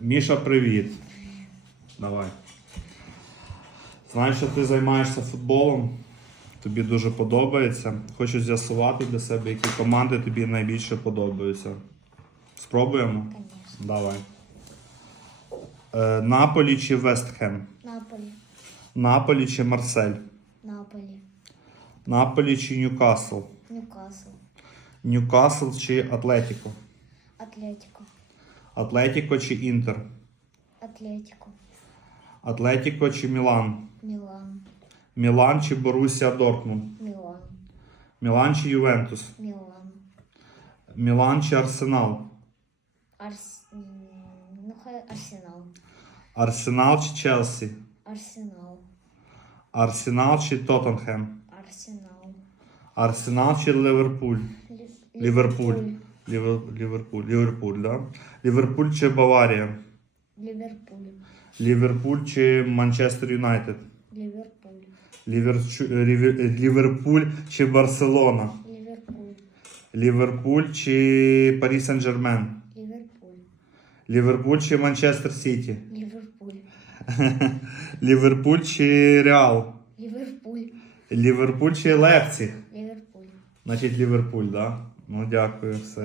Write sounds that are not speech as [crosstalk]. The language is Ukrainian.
Міша, привіт. Давай. Знаєш, що ти займаєшся футболом. Тобі дуже подобається. Хочу з'ясувати для себе, які команди тобі найбільше подобаються. Спробуємо? Конечно. Давай. Е, Наполі чи Вестхем? Наполі. Наполі чи Марсель? Наполі. Наполі чи Ньюкасл? Ньюкасл. Ньюкасл чи Атлетіко? Атлетико. Атлетіко чи Інтер? Атлетико. Атлетіко чи Мілан? Мілан. Мілан чи Борусія Дортмунд? Мілан. Мілан чи Ювентус? Мілан. Мілан чи Арсенал? Арс... Ну, хай Арсенал. Арсенал чи Челсі? Арсенал. Арсенал чи Тоттенхем? Арсенал. Арсенал чи Ливерпуль? Лі- Ліверпуль. Лівер- Ліверпуль. Ліверпуль, да? Ліверпуль чи Баварія? Ліверпуль. Ліверпуль чи Манчестер Юнайтед? Ліверпуль. Ліверпуль чи Барселона? Ліверпуль. Ліверпуль чи Парі Сен-Жермен? Ліверпуль. Ліверпуль чи Манчестер Сіті? Ліверпуль. [laughs] Ліверпуль чи Реал? Ліверпуль. Ліверпуль чи Лепсі? Ліверпуль. Значить Ліверпуль, да? Ну дякую, все.